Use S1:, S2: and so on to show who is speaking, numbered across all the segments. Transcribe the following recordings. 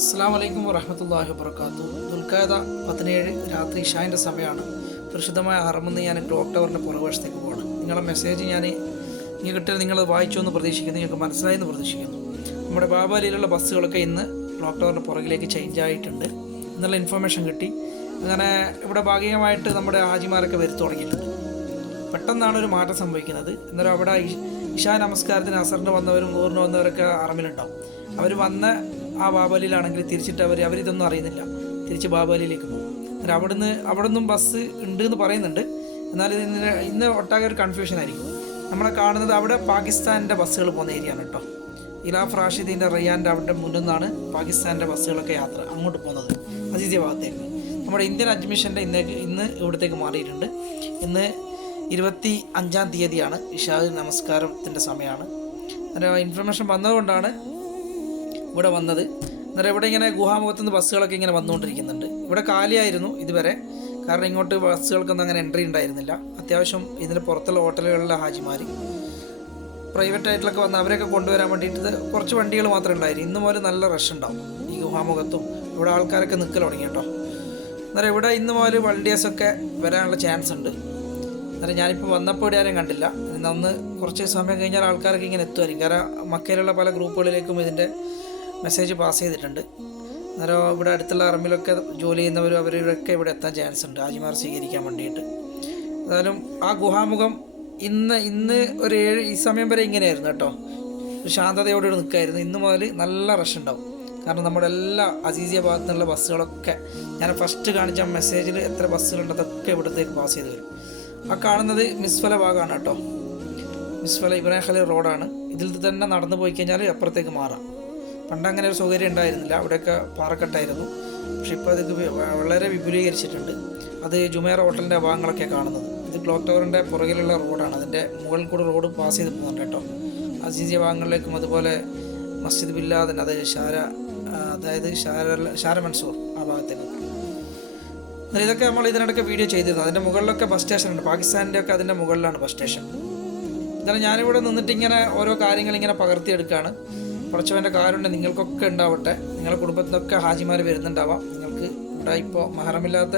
S1: അസ്സാം വലൈക്കും വറഹമത്തല്ലാഹി വർക്കാത്തു ദുൽഖാദ പതിനേഴ് രാത്രി ഇഷാന്റെ സമയമാണ്. പരിശുദ്ധമായ അറമെന്ന് ഞാൻ ക്ലോക്ക് ടവറിന്റെ പുറകുവശത്തേക്ക് പോകണം നിങ്ങളുടെ മെസ്സേജ് ഞാൻ ഇനി കിട്ടിയത് നിങ്ങൾ വായിച്ചു എന്ന് പ്രതീക്ഷിക്കുന്നു. നിങ്ങൾക്ക് മനസ്സിലായെന്ന് പ്രതീക്ഷിക്കുന്നു. നമ്മുടെ ബാബാലിയിലുള്ള ബസ്സുകളൊക്കെ ഇന്ന് ക്ലോക്ക് ടവറിന്റെ പുറകിലേക്ക് ചേഞ്ച് ആയിട്ടുണ്ട്. എന്നുള്ള ഇൻഫർമേഷൻ കിട്ടി. അങ്ങനെ ഇവിടെ ഭാഗികമായിട്ട് നമ്മുടെ ഹാജിമാരൊക്കെ വരുത്തു തുടങ്ങിയിട്ടുണ്ട്. പെട്ടെന്നാണ് ഒരു മാറ്റം സംഭവിക്കുന്നത്. എന്നാലും അവിടെ ഇഷാ നമസ്കാരത്തിന് അസറിന് വന്നവരും ഊറിന് വന്നവരൊക്കെ അറമിലുണ്ടാവും. അവർ വന്ന ആ ബാബാലിയിലാണെങ്കിൽ തിരിച്ചിട്ട് അവർ അവരിതൊന്നും അറിയുന്നില്ല. തിരിച്ച് ബാബാലിയിലേക്ക് പോകും. എന്നിട്ട് അവിടുന്ന് അവിടെ നിന്നും ബസ് ഉണ്ട് എന്ന് പറയുന്നുണ്ട്. എന്നാൽ ഇന്ന് ഇന്ന് ഒട്ടാകെ ഒരു കൺഫ്യൂഷൻ ആയിരിക്കും. നമ്മളെ കാണുന്നത് അവിടെ പാകിസ്ഥാന്റെ ബസ്സുകൾ പോകുന്ന ഏരിയ ആണ് കേട്ടോ. ഇലാഫ് റാഷിദീന്റെ റിയാന്റെ അവിടെ മുന്നിൽ നിന്നാണ് പാകിസ്ഥാന്റെ ബസ്സുകളൊക്കെ യാത്ര അങ്ങോട്ട് പോകുന്നത്. അസീസിയ ഭാഗത്തേക്ക്. നമ്മുടെ ഇന്ത്യൻ അഡ്മിഷന്റെ ഇന്നേക്ക് ഇന്ന് ഇവിടത്തേക്ക് മാറിയിട്ടുണ്ട്. ഇന്ന് ഇരുപത്തി അഞ്ചാം തീയതിയാണ് ഇഷാദ് നമസ്കാരത്തിന്റെ സമയമാണ്. ഇൻഫർമേഷൻ വന്നതുകൊണ്ടാണ് ഇവിടെ വന്നത്. അന്നേരം ഇവിടെ ഇങ്ങനെ ഗുഹാമുഖത്ത് നിന്ന് ബസ്സുകളൊക്കെ ഇങ്ങനെ വന്നുകൊണ്ടിരിക്കുന്നുണ്ട്. ഇവിടെ കാലിയായിരുന്നു ഇതുവരെ. കാരണം ഇങ്ങോട്ട് ബസ്സുകൾക്കൊന്നും അങ്ങനെ എൻട്രി ഉണ്ടായിരുന്നില്ല. അത്യാവശ്യം ഇതിന് പുറത്തുള്ള ഹോട്ടലുകളിലെ ഹാജിമാർ പ്രൈവറ്റ് ആയിട്ടുള്ളൊക്കെ വന്ന് അവരെയൊക്കെ കൊണ്ടുവരാൻ വേണ്ടിയിട്ട് കുറച്ച് വണ്ടികൾ മാത്രമേ ഉണ്ടായിരുന്നു ഇന്ന് മുതൽ നല്ല റഷ് ഉണ്ടാവും ഈ ഗുഹാമുഖത്തും. ഇവിടെ ആൾക്കാരൊക്കെ നിൽക്കൽ തുടങ്ങി കേട്ടോ. അന്നേരം ഇവിടെ ഇന്ന് മുതൽ വണ്ടിയേഴ്സൊക്കെ വരാനുള്ള ചാൻസ് ഉണ്ട്. അന്നേരം ഞാനിപ്പോൾ വന്നപ്പോൾ ഇവിടെ ആരും കണ്ടില്ല. ഇന്ന് കുറച്ച് സമയം കഴിഞ്ഞാൽ ആൾക്കാരൊക്കെ ഇങ്ങനെ എത്തുമായിരിക്കും. കാരണം മക്കയിലുള്ള പല ഗ്രൂപ്പുകളിലേക്കും ഇതിന്റെ മെസ്സേജ് പാസ് ചെയ്തിട്ടുണ്ട്. അന്നേരം ഇവിടെ അടുത്തുള്ള അറമ്പിലൊക്കെ ജോലി ചെയ്യുന്നവരും അവരൊക്കെ ഇവിടെ എത്താൻ ചാൻസ് ഉണ്ട്. ഹാജിമാർ സ്വീകരിക്കാൻ വേണ്ടിയിട്ട്. ഏതായാലും ആ ഗുഹാമുഖം ഇന്ന് ഇന്ന് ഒരു ഏഴ് ഈ സമയം വരെ ഇങ്ങനെയായിരുന്നു കേട്ടോ. ഒരു ശാന്തതയോടെ നിൽക്കായിരുന്നു. ഇന്ന് മുതൽ നല്ല റഷ് ഉണ്ടാവും. കാരണം നമ്മുടെ എല്ലാ അസീസിയ ഭാഗത്തു നിന്നുള്ള ബസ്സുകളൊക്കെ ഞാൻ ഫസ്റ്റ് കാണിച്ച മെസ്സേജിൽ എത്ര ബസ്സുകളുണ്ട് അതൊക്കെ ഇവിടത്തേക്ക് പാസ് ചെയ്ത് വരും. ആ കാണുന്നത് മിസ്ഫല ഭാഗമാണ് കേട്ടോ. മിസ്ഫല ഇബ്രാഹിം റോഡാണ്. ഇതിൽ തന്നെ നടന്നു പോയി കഴിഞ്ഞാൽ അപ്പുറത്തേക്ക് മാറാം. പണ്ട് അങ്ങനെ ഒരു സൗകര്യം ഉണ്ടായിരുന്നില്ല. അവിടെയൊക്കെ പാറക്കെട്ടായിരുന്നു പക്ഷെ ഇപ്പോൾ അതൊക്കെ വളരെ വിപുലീകരിച്ചിട്ടുണ്ട്. അത് ജുമേറ ഹോട്ടലിന്റെ ഭാഗങ്ങളൊക്കെ കാണുന്നത്. ഇത് ക്ലോക്ക് ടവറിന്റെ പുറകിലുള്ള റോഡാണ്. അതിന്റെ മുകളിൽ കൂടെ റോഡ് പാസ് ചെയ്ത് പോകുന്നുണ്ട് കേട്ടോ. അസീസിയ ഭാഗങ്ങളിലേക്കും അതുപോലെ മസ്ജിദ് ബില്ലാദൻ അത് ഷാര അതായത് ഷാര ഷാര മൻസൂർ ആ ഭാഗത്തേക്കൊക്കെ അങ്ങനെ ഇതൊക്കെ നമ്മൾ ഇതിനിടയ്ക്ക് വീഡിയോ ചെയ്തിരുന്നു. അതിന്റെ മുകളിലൊക്കെ ബസ് സ്റ്റേഷൻ ഉണ്ട് പാകിസ്ഥാനിന്റെ ഒക്കെ അതിന്റെ മുകളിലാണ് ബസ് സ്റ്റേഷൻ. എന്നാലും ഞാനിവിടെ നിന്നിട്ട് ഇങ്ങനെ ഓരോ കാര്യങ്ങൾ ഇങ്ങനെ പകർത്തിയെടുക്കുകയാണ് കുറച്ചവന്റെ കാരുണ്യം നിങ്ങൾക്കൊക്കെ ഉണ്ടാവട്ടെ. നിങ്ങളുടെ കുടുംബത്തിൽ നിന്നൊക്കെ ഹാജിമാർ വരുന്നുണ്ടാവാം. നിങ്ങൾക്ക് ഇവിടെ ഇപ്പോൾ മഹറമില്ലാത്ത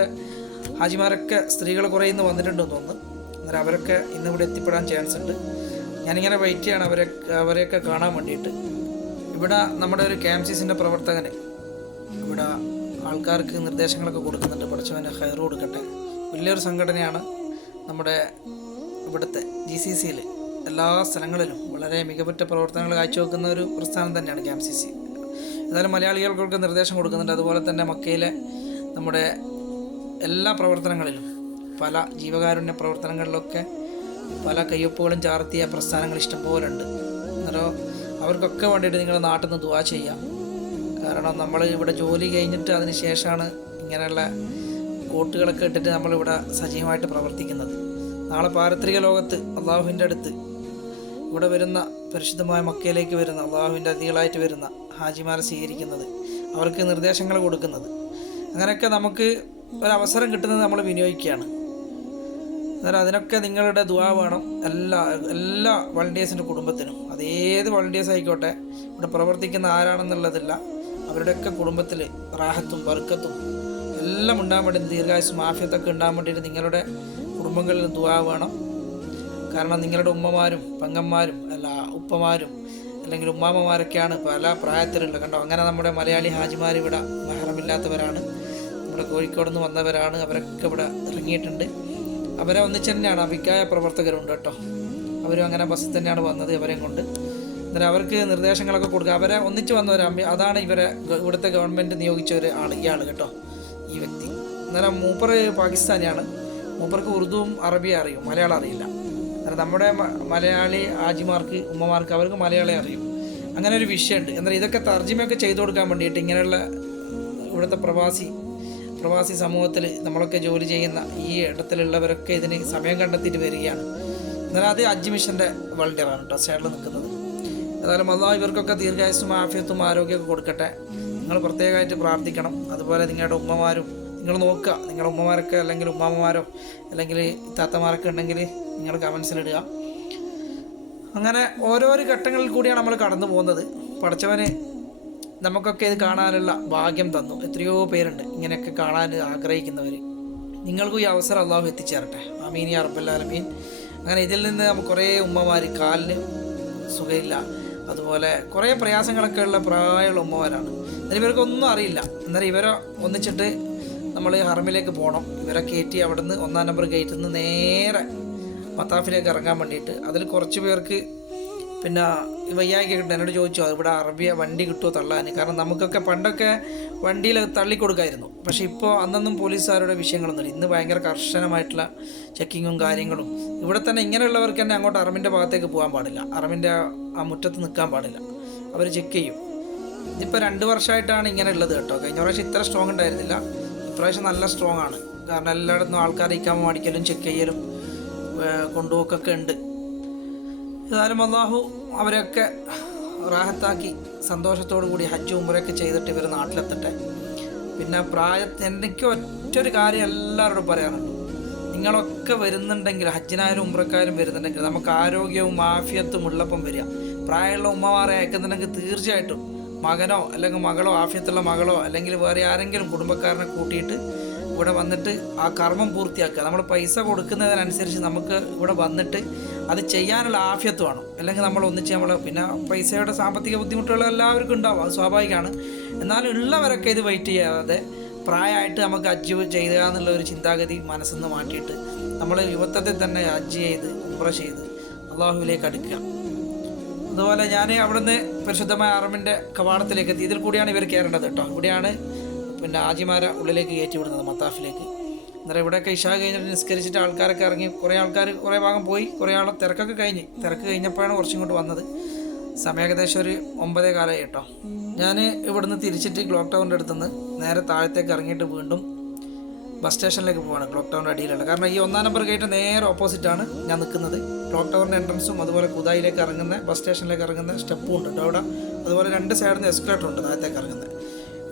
S1: ഹാജിമാരൊക്കെ സ്ത്രീകൾ കുറേ ഇന്ന് വന്നിട്ടുണ്ടെന്ന് തോന്നുന്നു. അന്നേരം അവരൊക്കെ ഇന്ന് ഇവിടെ എത്തിപ്പെടാൻ ചാൻസ് ഉണ്ട്. ഞാനിങ്ങനെ വെയിറ്റ് ചെയ്യണം അവരെ അവരെയൊക്കെ കാണാൻ വേണ്ടിയിട്ട്. ഇവിടെ നമ്മുടെ ഒരു ക്യാംസിസിന്റെ പ്രവർത്തകന് ഇവിടെ ആൾക്കാർക്ക് നിർദ്ദേശങ്ങളൊക്കെ കൊടുക്കുന്നുണ്ട്. പഠിച്ചവന് ഹയർ കൊടുക്കട്ടെ. വലിയൊരു സംഘടനയാണ് നമ്മുടെ ഇവിടുത്തെ ജി സി സിയിൽ എല്ലാ സ്ഥലങ്ങളിലും വളരെ മികവുറ്റ പ്രവർത്തനങ്ങൾ കാഴ്ചവെക്കുന്ന ഒരു പ്രസ്ഥാനം തന്നെയാണ് ക്യാം സി സി. ഏതായാലും മലയാളികൾക്കൊക്കെ നിർദ്ദേശം കൊടുക്കുന്നുണ്ട്. അതുപോലെ തന്നെ മക്കയിലെ നമ്മുടെ എല്ലാ പ്രവർത്തനങ്ങളിലും പല ജീവകാരുണ്യ പ്രവർത്തനങ്ങളിലൊക്കെ പല കയ്യൊപ്പുകളും ചാർത്തിയ പ്രസ്ഥാനങ്ങൾ ഇഷ്ടംപോലെ ഉണ്ട് അന്നേരം അവർക്കൊക്കെ വേണ്ടിയിട്ട് നിങ്ങളുടെ നാട്ടിൽ നിന്ന് ദുവാ ചെയ്യാം. കാരണം നമ്മൾ ഇവിടെ ജോലി കഴിഞ്ഞിട്ട് അതിന് ശേഷമാണ് ഇങ്ങനെയുള്ള കോട്ടുകളൊക്കെ ഇട്ടിട്ട് നമ്മളിവിടെ സജീവമായിട്ട് പ്രവർത്തിക്കുന്നത്. നാളെ പാരത്രിക ലോകത്ത് അള്ളാഹുവിന്റെ അടുത്ത് ഇവിടെ വരുന്ന പരിശുദ്ധമായ മക്കയിലേക്ക് വരുന്ന അള്ളാഹുവിന്റെ അതികളായിട്ട് വരുന്ന ഹാജിമാരെ സ്വീകരിക്കുന്നത് അവർക്ക് നിർദ്ദേശങ്ങൾ കൊടുക്കുന്നത്. അങ്ങനെയൊക്കെ നമുക്ക് ഒരവസരം കിട്ടുന്നത് നമ്മൾ വിനിയോഗിക്കുകയാണ്. അന്നേരം അതിനൊക്കെ നിങ്ങളുടെ ദുവാ വേണം എല്ലാ എല്ലാ വളണ്ടിയേഴ്സിന്റെ കുടുംബത്തിനും. അത് ഏത് വളണ്ടിയേഴ്സ് ആയിക്കോട്ടെ ഇവിടെ പ്രവർത്തിക്കുന്ന ആരാണെന്നുള്ളതില്ല അവരുടെയൊക്കെ കുടുംബത്തിൽ റാഹത്തും വർക്കത്തും എല്ലാം ഉണ്ടാകാൻ വേണ്ടി ദീർഘായുസും ആഫിയത്തൊക്കെ ഉണ്ടാകാൻ വേണ്ടിയിട്ട് നിങ്ങളുടെ കുടുംബങ്ങളിൽ ദുവാ വേണം. കാരണം നിങ്ങളുടെ ഉമ്മമാരും പെങ്ങന്മാരും അല്ല ഉപ്പമാരും അല്ലെങ്കിൽ ഉമ്മാമ്മമാരൊക്കെയാണ് പല പ്രായത്തിലുള്ള കണ്ടോ അങ്ങനെ നമ്മുടെ മലയാളി ഹാജിമാർ ഇവിടെ മഹറമില്ലാത്തവരാണ്. നമ്മുടെ കോഴിക്കോട് നിന്ന് വന്നവരാണ്. അവരൊക്കെ ഇവിടെ ഇറങ്ങിയിട്ടുണ്ട്. അവരെ ഒന്നിച്ച് തന്നെയാണ് അഭിപ്രായ പ്രവർത്തകരുണ്ട് കേട്ടോ. അവരും അങ്ങനെ ബസ്സിൽ തന്നെയാണ് വന്നത് ഇവരെയും കൊണ്ട്. അന്നേരം അവർക്ക് നിർദ്ദേശങ്ങളൊക്കെ കൊടുക്കുക. അവരെ ഒന്നിച്ച് വന്നവർ അതാണ് ഇവരെ ഇവിടുത്തെ ഗവൺമെന്റ് നിയോഗിച്ച ഒരു ആൾ കേട്ടോ ഈ വ്യക്തി. അന്നേരം മൂപ്പർ പാകിസ്ഥാനിയാണ്. മൂപ്പർക്ക് ഉറുദുവും അറബിയും അറിയും മലയാളം അറിയില്ല. നമ്മുടെ മലയാളി ആജിമാർക്ക് ഉമ്മമാർക്ക് അവർക്ക് മലയാളം അറിയും. അങ്ങനെ ഒരു വിഷയമുണ്ട്. എന്നാൽ ഇതൊക്കെ തർജിമയൊക്കെ ചെയ്തു കൊടുക്കാൻ വേണ്ടിയിട്ട് ഇങ്ങനെയുള്ള ഇവിടുത്തെ പ്രവാസി പ്രവാസി സമൂഹത്തിൽ നമ്മളൊക്കെ ജോലി ചെയ്യുന്ന ഈ ഇടത്തിലുള്ളവരൊക്കെ ഇതിന് സമയം കണ്ടെത്തിയിട്ട് വരികയാണ്. എന്നാൽ അത് അജ്ജ് വളണ്ടിയറാണ് കേട്ടോ സൈഡിൽ നിൽക്കുന്നത്. ഏതായാലും അള്ളാഹ് ഇവർക്കൊക്കെ ദീർഘായുസും ആഫിയത്തും ആരോഗ്യമൊക്കെ കൊടുക്കട്ടെ. നിങ്ങൾ പ്രത്യേകമായിട്ട് പ്രാർത്ഥിക്കണം. അതുപോലെ നിങ്ങളുടെ ഉമ്മമാരും നിങ്ങൾ നോക്കുക. നിങ്ങളുടെ ഉമ്മമാരൊക്കെ അല്ലെങ്കിൽ ഉമ്മാമ്മമാരോ അല്ലെങ്കിൽ താത്തമാരൊക്കെ ഉണ്ടെങ്കിൽ നിങ്ങൾ കമൻസിലിടുക അങ്ങനെ ഓരോരോ ഘട്ടങ്ങളിൽ കൂടിയാണ് നമ്മൾ കടന്നു പോകുന്നത്. പഠിച്ചവന് നമുക്കൊക്കെ ഇത് കാണാനുള്ള ഭാഗ്യം തന്നു. എത്രയോ പേരുണ്ട് ഇങ്ങനെയൊക്കെ കാണാൻ ആഗ്രഹിക്കുന്നവർ നിങ്ങൾക്കും ഈ അവസരം അള്ളാഹു എത്തിച്ചേരട്ടെ. ആമീൻ യാ റബ്ബല്ലാലമീൻ അങ്ങനെ ഇതിൽ നിന്ന് നമുക്ക് കുറേ ഉമ്മമാർ കാലിന് സുഖമില്ല അതുപോലെ കുറേ പ്രയാസങ്ങളൊക്കെ ഉള്ള പ്രായമുള്ള ഉമ്മമാരാണ്. എന്നാൽ ഇവർക്കൊന്നും അറിയില്ല. എന്നാലും ഇവരെ ഒന്നിച്ചിട്ട് നമ്മൾ ഹർമിലേക്ക് പോകണം ഇവരെ കയറ്റി അവിടുന്ന് ഒന്നാം നമ്പർ ഗേറ്റിൽ നിന്ന് നേരെ മത്താഫിലേക്ക് ഇറങ്ങാൻ വേണ്ടിയിട്ട്. അതിൽ കുറച്ച് പേർക്ക് പിന്നെ വയ്യായ്ക കിട്ടും. എന്നോട് ചോദിച്ചു ഇവിടെ അറബിയ വണ്ടി കിട്ടുമോ തള്ളാൻ കാരണം നമുക്കൊക്കെ പണ്ടൊക്കെ വണ്ടിയിൽ തള്ളിക്കൊടുക്കായിരുന്നു. പക്ഷേ ഇപ്പോൾ അന്നൊന്നും പോലീസുകാരുടെ വിഷയങ്ങളൊന്നുമില്ല. ഇന്ന് ഭയങ്കര കർശനമായിട്ടുള്ള ചെക്കിങ്ങും കാര്യങ്ങളും. ഇവിടെ തന്നെ ഇങ്ങനെയുള്ളവർക്ക് തന്നെ അങ്ങോട്ട് അറമിന്റെ ഭാഗത്തേക്ക് പോകാൻ പാടില്ല. അറമിന്റെ ആ മുറ്റത്ത് നിൽക്കാൻ പാടില്ല. അവർ ചെക്ക് ചെയ്യും. ഇതിപ്പോൾ രണ്ട് വർഷമായിട്ടാണ് ഇങ്ങനെ ഉള്ളത് കേട്ടോ. കഴിഞ്ഞ പ്രാവശ്യം ഇത്ര സ്ട്രോങ് ഉണ്ടായിരുന്നില്ല. ഇപ്രാവശ്യം നല്ല സ്ട്രോങ് ആണ്. കാരണം എല്ലായിടത്തും ആൾക്കാർ ഇക്കാൻ അടിക്കലും ചെക്ക് ചെയ്യലും കൊണ്ടുപോക്കൊക്കെ ഉണ്ട്. ഏതായാലും അള്ളാഹു അവരെയൊക്കെ റാഹത്താക്കി സന്തോഷത്തോടു കൂടി ഹജ്ജ് ഉമ്പറൊക്കെ ചെയ്തിട്ട് ഇവർ നാട്ടിലെത്തട്ടെ. പിന്നെ പ്രായ എനിക്ക് ഒറ്റൊരു കാര്യം എല്ലാവരോടും പറയാറുണ്ട് നിങ്ങളൊക്കെ വരുന്നുണ്ടെങ്കിൽ ഹജ്ജിനായാലും ഉമ്രക്കാരും വരുന്നുണ്ടെങ്കിൽ നമുക്ക് ആരോഗ്യവും ആഫിയത്തും ഉള്ളപ്പം വരിക. പ്രായമുള്ള ഉമ്മമാരെ അയക്കുന്നുണ്ടെങ്കിൽ തീർച്ചയായിട്ടും മകനോ അല്ലെങ്കിൽ മകളോ ആഫിയത്തുള്ള മകളോ അല്ലെങ്കിൽ വേറെ ആരെങ്കിലും കുടുംബക്കാരനെ കൂട്ടിയിട്ട് ഇവിടെ വന്നിട്ട് ആ കർമ്മം പൂർത്തിയാക്കുക. നമ്മൾ പൈസ കൊടുക്കുന്നതിനനുസരിച്ച് നമുക്ക് ഇവിടെ വന്നിട്ട് അത് ചെയ്യാനുള്ള ആഫിയത്ത് വേണം. അല്ലെങ്കിൽ നമ്മൾ ഒന്നിച്ച് നമ്മൾ പിന്നെ പൈസയുടെ സാമ്പത്തിക ബുദ്ധിമുട്ടുകൾ എല്ലാവർക്കും ഉണ്ടാവും. അത് സ്വാഭാവികമാണ്. എന്നാലും ഉള്ളവരൊക്കെ ഇത് വെയിറ്റ് ചെയ്യാതെ പ്രായമായിട്ട് നമുക്ക് ഹജ്ജ് ചെയ്യുക എന്നുള്ള ഒരു ചിന്താഗതി മനസ്സിൽ നിന്ന് മാറ്റിയിട്ട് നമ്മൾ യുവത്വത്തിൽ തന്നെ ഹജ്ജ് ചെയ്ത് ഉംറ ചെയ്ത് അള്ളാഹുവിലേക്ക് അടുക്കുക. അതുപോലെ ഞാൻ അവിടുന്ന് പരിശുദ്ധമായ അറമിന്റെ കവാടത്തിലേക്ക് എത്തി ഇതിൽ കൂടിയാണ് ഇവർ കയറേണ്ടത് കേട്ടോ. ഇവിടെയാണ് പിന്നെ ആജിമാരെ ഉള്ളിലേക്ക് കയറ്റി വിടുന്നത് മത്താഫിലേക്ക്. അന്നേരം ഇവിടെയൊക്കെ ഇഷാ കഴിഞ്ഞിട്ട് നിസ്കരിച്ചിട്ട് ആൾക്കാരൊക്കെ ഇറങ്ങി കുറേ ആൾക്കാർ കുറേ ഭാഗം പോയി കുറേ ആൾ തിരക്കൊക്കെ കഴിഞ്ഞ്. തിരക്ക് കഴിഞ്ഞപ്പോഴാണ് കുറച്ചും ഇങ്ങോട്ട് വന്നത്. സമയം ഏകദേശം ഒരു ഒമ്പതേ കാലമായി കേട്ടോ. ഞാൻ ഇവിടുന്ന് തിരിച്ചിട്ട് ക്ലോക്ക് ടവറിന്റെ അടുത്തുനിന്ന് നേരെ താഴത്തേക്ക് ഇറങ്ങിയിട്ട് വീണ്ടും ബസ് സ്റ്റേഷനിലേക്ക് പോവാണ്. ക്ലോക്ക് ടവറിന്റെ അടിയിലുള്ള കാരണം ഈ ഒന്നാം നമ്പർ ഗേറ്റ് നേരെ ഓപ്പോസിറ്റാണ് ഞാൻ നിൽക്കുന്നത്. ക്ലോക്ക് ടവറിന്റെ എൻട്രൻസും അതുപോലെ കുതായിലേക്ക് ഇറങ്ങുന്ന ബസ് സ്റ്റേഷനിലേക്ക് ഇറങ്ങുന്ന സ്റ്റെപ്പും ഉണ്ട് കേട്ടോ അവിടെ. അതുപോലെ രണ്ട് സൈഡിൽ നിന്ന് എസ്കലേറ്റർ ഉണ്ട് താഴത്തേക്ക് ഇറങ്ങുന്നത്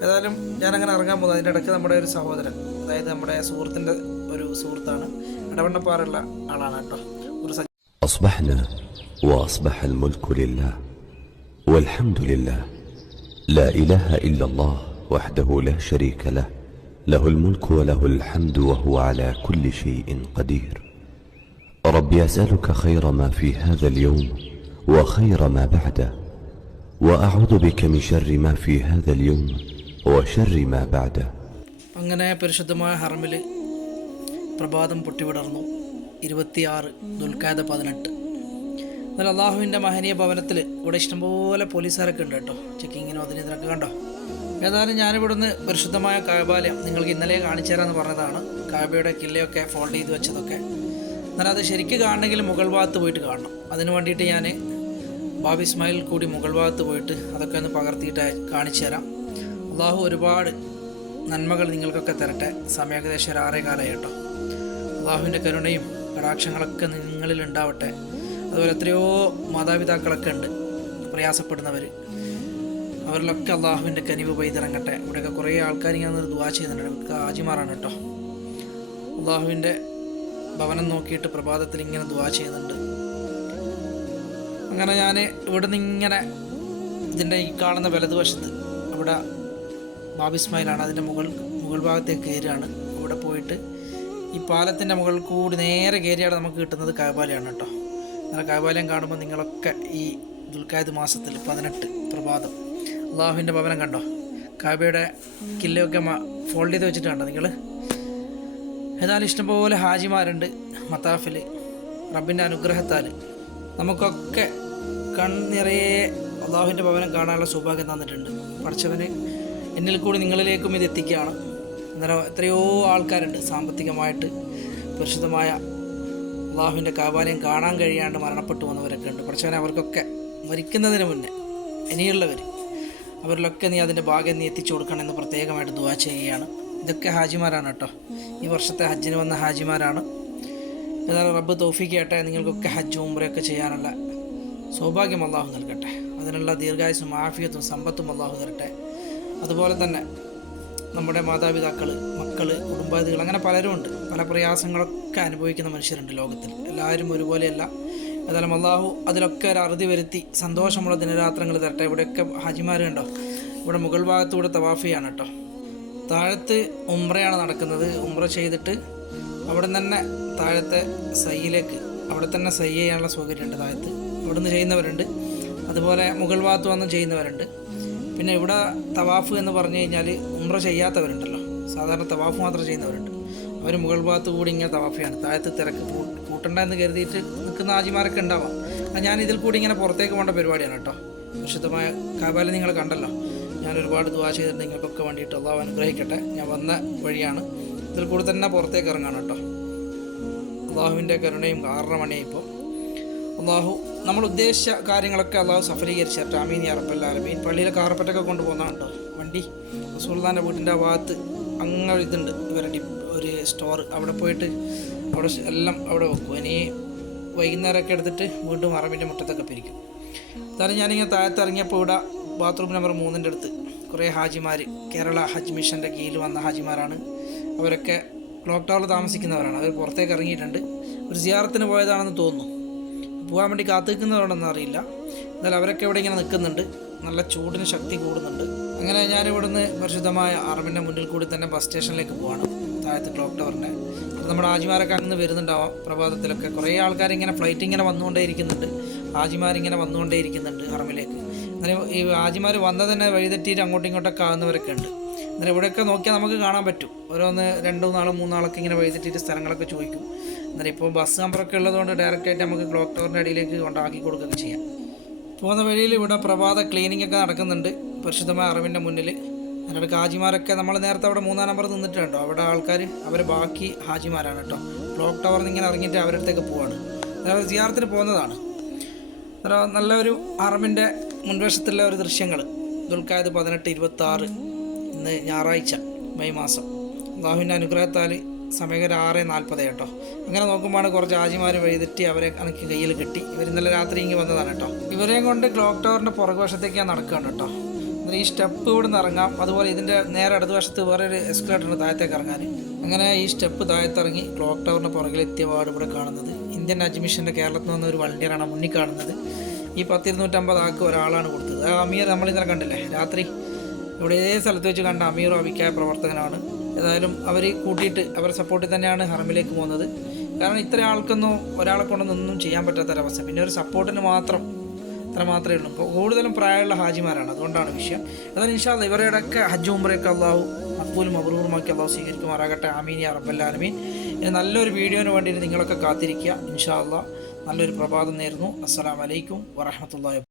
S1: ഏതായാലും ഞാനങ്ങനെ ഇറങ്ങാൻ പോകുന്നത് അതിന്റെ ഇടയ്ക്ക് നമ്മുടെ ഒരു സഹോദരൻ അതായത് നമ്മുടെ സുഹൃത്തിന്റെ ഒരു സുഹൃത്താണ്. ഇടവണ്ണപ്പാറുള്ള ആളാണ് കേട്ടോ. ഒരു
S2: وأصبح الملك لله والحمد لله. لا إله إلا الله وحده لا شريك له. له الملك وله الحمد وهو على كل شيء قدير ربي أسألك خير ما في هذا اليوم وخير ما بعده وأعوذ بك من شر ما في هذا اليوم وشر ما بعده
S1: അങ്ങനെ പരിശുദ്ധമായ ഹറമിൽ പ്രഭാതം പൊട്ടിവിടർന്നു ഇരുപത്തിയാറ് ദുൽഖാദ പതിനെട്ട് എന്നാൽ അള്ളാഹുവിൻ്റെ മഹനീയ ഭവനത്തിൽ ഇവിടെ ഇഷ്ടംപോലെ പോലീസുകാരൊക്കെ ഉണ്ട് കേട്ടോ ചെക്കിങ്ങിനോ അതിന് ഇതിനൊക്കെ കണ്ടോ ഏതായാലും ഞാനിവിടുന്ന് പരിശുദ്ധമായ കായബാലയം നിങ്ങൾക്ക് ഇന്നലെ കാണിച്ചു തരാമെന്ന് പറഞ്ഞതാണ്. കായബയുടെ കില്ലയൊക്കെ ഫോൾഡ് ചെയ്ത് വെച്ചതൊക്കെ. എന്നാലും അത് ശരിക്കും കാണണമെങ്കിൽ മുകൾ ഭാഗത്ത് പോയിട്ട് കാണണം. അതിന് വേണ്ടിയിട്ട് ഞാൻ ബാബി ഇസ്മായിൽ കൂടി മുകൾ ഭാഗത്ത് പോയിട്ട് അതൊക്കെ ഒന്ന് പകർത്തിയിട്ട് കാണിച്ചു തരാം. അള്ളാഹു ഒരുപാട് നന്മകൾ നിങ്ങൾക്കൊക്കെ തരട്ടെ. സമയം ഏകദേശം ഒരു ആറേ കാലമായി കേട്ടോ. അള്ളാഹുവിന്റെ കരുണയും കടാക്ഷങ്ങളൊക്കെ നിങ്ങളിൽ ഉണ്ടാവട്ടെ. അതുപോലെ എത്രയോ മാതാപിതാക്കളൊക്കെ ഉണ്ട്. പ്രയാസപ്പെടുന്നവർ അവരിലൊക്കെ അള്ളാഹുവിന്റെ കനിവ് പെയ്തിറങ്ങട്ടെ. ഇവിടെയൊക്കെ കുറേ ആൾക്കാർ ഇങ്ങനെ ദുവാ ചെയ്യുന്നുണ്ട്. നമുക്ക് ആജിമാറാണ് കേട്ടോ. അള്ളാഹുവിന്റെ ഭവനം നോക്കിയിട്ട് പ്രഭാതത്തിൽ ഇങ്ങനെ ദുവാ ചെയ്യുന്നുണ്ട്. അങ്ങനെ ഞാൻ ഇവിടെ നിന്ന് ഇങ്ങനെ ഇതിന്റെ ഈ കാണുന്ന വലതുവശത്ത് അവിടെ ബാബിസ്മൈലാണ് അതിന്റെ മുകൾ മുകൾ ഭാഗത്തേക്ക് കയറുകയാണ്. അവിടെ പോയിട്ട് ഈ പാലത്തിന്റെ മുകൾ കൂടി നേരെ കയറിയാണ് നമുക്ക് കിട്ടുന്നത് കായബാലയാണ് കേട്ടോ. അങ്ങനെ കായബാലയം കാണുമ്പോൾ നിങ്ങളൊക്കെ ഈ ദുൽഖായത് മാസത്തിൽ പതിനെട്ട് പ്രഭാതം അള്ളാഹുവിന്റെ ഭവനം കണ്ടോ? കാബയുടെ കില്ലയൊക്കെ ഫോൾഡ് ചെയ്ത് വെച്ചിട്ടാണ് നിങ്ങൾ ഏതായാലും ഇഷ്ടംപോലെ ഹാജിമാരുണ്ട് മത്താഫിൽ റബ്ബിന്റെ അനുഗ്രഹത്താൽ നമുക്കൊക്കെ കണ്ണിറയെ അള്ളാഹുവിന്റെ ഭവനം കാണാനുള്ള സൗഭാഗ്യം തന്നിട്ടുണ്ട്. പഠിച്ചവന് എന്നിൽ കൂടി നിങ്ങളിലേക്കും ഇത് എത്തിക്കുകയാണ്. അന്നേരം എത്രയോ ആൾക്കാരുണ്ട് സാമ്പത്തികമായിട്ട് പരിശുദ്ധമായ അള്ളാഹുവിന്റെ കാബാലയം കാണാൻ കഴിയാണ്ട് മരണപ്പെട്ടു വന്നവരൊക്കെ ഉണ്ട്. പഠിച്ചവനെ അവർക്കൊക്കെ മരിക്കുന്നതിന് മുന്നേ ഇനിയുള്ളവർ അവരിലൊക്കെ നീ അതിന്റെ ഭാഗ്യം നീ എത്തിച്ചു കൊടുക്കണമെന്ന് പ്രത്യേകമായിട്ട് ദുവാ ചെയ്യുകയാണ്. ഇതൊക്കെ ഹാജിമാരാണ് കേട്ടോ. ഈ വർഷത്തെ ഹജ്ജിന് വന്ന ഹാജിമാരാണ്. എന്നാലും റബ്ബ് തോഫിക്കട്ടെ നിങ്ങൾക്കൊക്കെ ഹജ്ജ് ഉംറയൊക്കെ ചെയ്യാനുള്ള സൗഭാഗ്യം അള്ളാഹു നൽകട്ടെ. അതിനുള്ള ദീർഘായുസും ആഫിയത്തും സമ്പത്തും അള്ളാഹു തരട്ടെ. അതുപോലെ തന്നെ നമ്മുടെ മാതാപിതാക്കൾ മക്കൾ കുടുംബാദികൾ അങ്ങനെ പലരും ഉണ്ട് പല പ്രയാസങ്ങളൊക്കെ അനുഭവിക്കുന്ന മനുഷ്യരുണ്ട് ലോകത്തിൽ. എല്ലാവരും ഒരുപോലെയല്ല. ഏതായാലും അള്ളാഹു അതിലൊക്കെ ഒരു അറുതി വരുത്തി സന്തോഷമുള്ള ദിനരാത്രങ്ങൾ തരട്ടെ. ഇവിടെയൊക്കെ ഹാജിമാർ കണ്ടോ ഇവിടെ മുകൾ ഭാഗത്തൂടെ തവാഫ് ചെയ്യാണ് കേട്ടോ. താഴത്ത് ഉംറയാണ് നടക്കുന്നത്. ഉംറ ചെയ്തിട്ട് അവിടെ തന്നെ താഴത്തെ സയ്യിലേക്ക് അവിടെ തന്നെ സയ്യ ചെയ്യാനുള്ള സൗകര്യമുണ്ട് താഴത്ത്. അവിടെ നിന്ന് ചെയ്യുന്നവരുണ്ട്. അതുപോലെ മുകൾ ഭാഗത്ത് വന്ന് ചെയ്യുന്നവരുണ്ട്. പിന്നെ ഇവിടെ തവാഫ് എന്ന് പറഞ്ഞു കഴിഞ്ഞാൽ ഉംറ ചെയ്യാത്തവരുണ്ടല്ലോ. സാധാരണ തവാഫ് മാത്രം ചെയ്യുന്നവരുണ്ട്. അവർ മുകൾ ഭാഗത്ത് കൂടി ഇങ്ങനെ തവാഫിയാണ്. താഴത്ത് തിരക്ക് കൂട്ടണ്ട എന്ന് കരുതിയിട്ട് നിൽക്കുന്ന ആജിമാരൊക്കെ ഉണ്ടാവാം. ഞാൻ ഇതിൽ കൂടി ഇങ്ങനെ പുറത്തേക്ക് പോകേണ്ട പരിപാടിയാണ് കേട്ടോ. വിശുദ്ധമായ കാബാല നിങ്ങൾ കണ്ടല്ലോ. ഞാൻ ഒരുപാട് ദുവാ ചെയ്തിട്ടുണ്ട്. നിങ്ങൾക്കൊക്കെ വേണ്ടിയിട്ട് അള്ളാഹു അനുഗ്രഹിക്കട്ടെ. ഞാൻ വന്ന വഴിയാണ്. ഇതിൽ കൂടി തന്നെ പുറത്തേക്ക് ഇറങ്ങാണ് കേട്ടോ. അള്ളാഹുവിന്റെ കരുണയും കാരണമണിയും ഇപ്പോൾ. അള്ളാഹു നമ്മൾ ഉദ്ദേശിച്ച കാര്യങ്ങളൊക്കെ അള്ളാഹു സഫലീകരിച്ചിട്ട് അമീൻ അറബല്ലാലമീൻ പള്ളിയിലെ കാർപ്പറ്റൊക്കെ കൊണ്ടുപോകുന്നുണ്ടോ വണ്ടി. സുൽത്താന്റെ വീട്ടിന്റെ ഭാഗത്ത് അങ്ങനെ ഇതുണ്ട്. ഇവരുടെ ഒരു സ്റ്റോർ അവിടെ പോയിട്ട് അവിടെ എല്ലാം അവിടെ വെക്കും. ഇനി വൈകുന്നേരമൊക്കെ എടുത്തിട്ട് വീണ്ടും അറബിന്റെ മുറ്റത്തൊക്കെ പിരിക്കും. എന്നാലും ഞാനിങ്ങനെ താഴത്ത് ഇറങ്ങിയപ്പോൾ ഇവിടെ ബാത്റൂം നമ്പർ മൂന്നിന്റെ അടുത്ത് കുറേ ഹാജിമാർ കേരള ഹജ്ജ് മിഷന്റെ കീഴിൽ വന്ന ഹാജിമാരാണ്. അവരൊക്കെ ക്ലോക്ക് ടവറിൽ താമസിക്കുന്നവരാണ്. അവർ പുറത്തേക്ക് ഇറങ്ങിയിട്ടുണ്ട്. ഒരു സിയാറത്തിന് പോയതാണെന്ന് തോന്നുന്നു. പോകാൻ വേണ്ടി കാത്തിരിക്കുന്നതുകൊണ്ടെന്ന് അറിയില്ല. എന്നാൽ അവരൊക്കെ ഇവിടെ ഇങ്ങനെ നിൽക്കുന്നുണ്ട്. നല്ല ചൂടിന് ശക്തി കൂടുന്നുണ്ട്. അങ്ങനെ ഞാൻ ഇവിടുന്ന് പരിശുദ്ധമായ അറബിന്റെ മുന്നിൽ കൂടി തന്നെ ബസ് സ്റ്റേഷനിലേക്ക് പോവാണ്. താഴത്ത് ക്ലോക്ക് ടവറിന്റെ നമ്മുടെ ആജിമാരൊക്കെ അങ്ങനെ വരുന്നുണ്ടാവാം പ്രഭാതത്തിലൊക്കെ. കുറേ ആൾക്കാർ ഇങ്ങനെ ഫ്ലൈറ്റ് ഇങ്ങനെ വന്നുകൊണ്ടേ ഇരിക്കുന്നുണ്ട് ആജിമാരിങ്ങനെ വന്നുകൊണ്ടേ ഇരിക്കുന്നുണ്ട് ഹർമിലേക്ക് അങ്ങനെ ഈ ആജിമാർ വന്നത് തന്നെ വഴിതെറ്റിയിട്ട് അങ്ങോട്ടും ഇങ്ങോട്ടൊക്കെ ആകുന്നവരൊക്കെ ഉണ്ട്. അന്നേരം ഇവിടെയൊക്കെ നോക്കിയാൽ നമുക്ക് കാണാൻ പറ്റും. ഓരോന്ന് രണ്ടോ നാളോ മൂന്നാളൊക്കെ ഇങ്ങനെ വഴിതെറ്റിയിട്ട് സ്ഥലങ്ങളൊക്കെ ചോദിക്കും. അന്നേരം ഇപ്പോൾ ബസ് നമ്പറൊക്കെ ഉള്ളതുകൊണ്ട് ഡയറക്റ്റായിട്ട് നമുക്ക് ക്ലോക്ക് ടവറിന്റെ അടിയിലേക്ക് കൊണ്ടാക്കി കൊടുക്കുകയൊക്കെ ചെയ്യാം. പോകുന്ന വഴിയിൽ ഇവിടെ പ്രഭാത ക്ലീനിങ് ഒക്കെ നടക്കുന്നുണ്ട്. പരിശുദ്ധമായ അറിവിന്റെ മുന്നിൽ അതിനിടയ്ക്ക് ഹാജിമാരൊക്കെ നമ്മൾ നേരത്തെ അവിടെ മൂന്നാം നമ്പർ നിന്നിട്ടുണ്ടോ? അവിടെ ആൾക്കാർ അവർ ബാക്കി ഹാജിമാരാണ് കേട്ടോ. ക്ലോക്ക് ടവറിൽ നിന്ന് ഇങ്ങനെ ഇറങ്ങിയിട്ട് അവരുടെ അടുത്തേക്ക് പോവാണ്. അതായത് സിയാറത്തിന് പോകുന്നതാണ്. അന്നേരം നല്ലൊരു അറബിന്റെ മുൻവശത്തുള്ള ഒരു ദൃശ്യങ്ങൾ ദുൽഖായത് പതിനെട്ട് ഇരുപത്തി ആറ് ഇന്ന് ഞായറാഴ്ച മെയ് മാസം. അള്ളാഹുവിന്റെ അനുഗ്രഹത്താൽ സമയം ആറ് നാൽപ്പത് കേട്ടോ. അങ്ങനെ നോക്കുമ്പോഴാണ് കുറച്ച് ആജിമാർ വഴിതെറ്റി അവരെ എനിക്ക് കയ്യിൽ കിട്ടി. ഇവർ ഇന്നലെ രാത്രി ഇങ്ങ് വന്നതാണ് കേട്ടോ. ഇവരെയും കൊണ്ട് ക്ലോക്ക് ടവറിന്റെ പുറകുവശത്തേക്ക് ഞാൻ നടക്കുകയാണ് കേട്ടോ. ഈ സ്റ്റെപ്പ് ഇവിടെ നിന്ന് ഇറങ്ങാം. അതുപോലെ ഇതിന്റെ നേരെ ഇടതുവശത്ത് വേറെ ഒരു എസ്കലേറ്റർ ഉണ്ട് താഴത്തേക്ക് ഇറങ്ങാൻ. അങ്ങനെ ഈ സ്റ്റെപ്പ് താഴത്തിറങ്ങി ക്ലോക്ക് ടവറിന്റെ പുറകിലെത്തിയ പാട് ഇവിടെ കാണുന്നത്. ഇന്ത്യൻ അഡ്മിഷന്റെ കേരളത്തിൽ നിന്ന് ഒരു വണ്ടിയാണ് മുന്നിൽ കാണുന്നത്. ഈ പത്തിരുന്നൂറ്റമ്പത് ആൾക്ക് ഒരാളാണ് കൊടുത്തത്. ആ അമീർ നമ്മൾ ഇന്നലെ കണ്ടില്ലേ? രാത്രി ഇവിടെ ഏത് സ്ഥലത്ത് വെച്ച് കണ്ട അമീർ അഭിപ്രായ പ്രവർത്തകനാണ്. ഏതായാലും അവർ കൂട്ടിയിട്ട് അവരെ സപ്പോർട്ടിൽ തന്നെയാണ് ഹർമിലേക്ക് പോകുന്നത്. കാരണം ഇത്ര ആൾക്കൊന്നും ഒരാളെ കൊണ്ടൊന്നും ചെയ്യാൻ പറ്റാത്തൊരവസ്ഥ. പിന്നെ ഒരു സപ്പോർട്ടിന് മാത്രം അത്ര മാത്രമേ ഉള്ളൂ. ഇപ്പോൾ കൂടുതലും പ്രായമുള്ള ഹാജിമാരാണ്. അതുകൊണ്ടാണ് വിഷയം. അതായത് ഇൻഷാല്ല ഇവരുടെയൊക്കെ ഹജ്ജ് ഉംറയൊക്കെ അള്ളാഹു മക്ബൂലും അപൂർവമാക്കി അള്ളാഹു സ്വീകരിക്കുമാറാകട്ടെ. ആമീൻ യാ ഇനി നല്ലൊരു വീഡിയോന് വേണ്ടിയിട്ട് നിങ്ങളൊക്കെ കാത്തിരിക്കുക. ഇൻഷാ അള്ളാഹ് നല്ലൊരു പ്രഭാതം നേരുന്നു. അസ്സാം വലൈക്കും വറഹമത്തല്ലാ